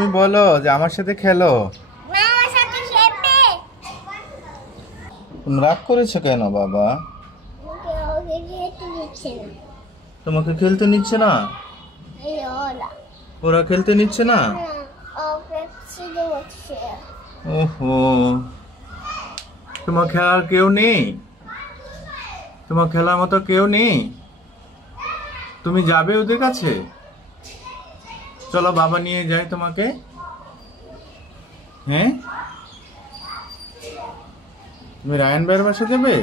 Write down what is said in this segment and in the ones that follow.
তুমি বলো যে আমার সাথে খেলো। তুমি রাগ করেছো কেন বাবা? তোমাকে খেলতে নিচ্ছে না? ওরা খেলতে নিচ্ছে না? ওহো, তোমার খেলার কেউ নেই? তোমার খেলার মতো কেউ নেই? তুমি যাবে ওদের কাছে? চলো বাবা নিয়ে যায় তোমাকে। হ্যাঁ, তুমি রায়ান ভাইয়ের বাসা যাবে?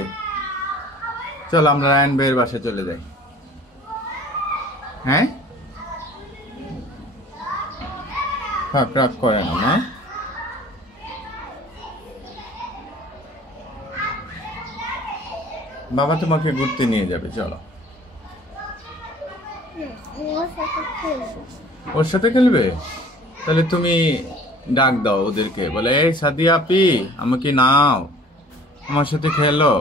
চলো আমরা রায়ান ভাইয়ের বাসায় চলে যাই। হ্যাঁ, থাক, রাগ করে না মা। বাবা তোমাকে ঘুরতে নিয়ে যাবে, চলো। ওর সাথে খেলবে? তাহলে তুমি ডাক দাও ওদেরকে, বলে এই সাদিয়া আপি আমাকে নাও, আমার সাথে খেলো।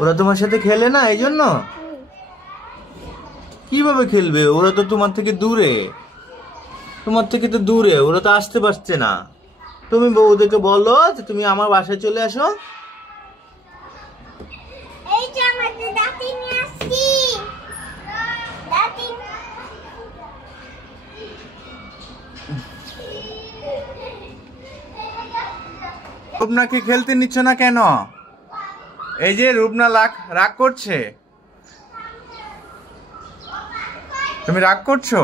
ওরা তোমার সাথে খেলে না, এই জন্য? কিভাবে খেলবে? ওরা তো তোমার থেকে দূরে, ওরা তো আসতে পারছে না। তুমি ওদেরকে বলো যে তুমি আমার বাসায় চলে আসো। রূপনাকে খেলতে নিচ্ছ না কেন? এই যে রূপনা রাগ করছে, তুমি রাগ করছো।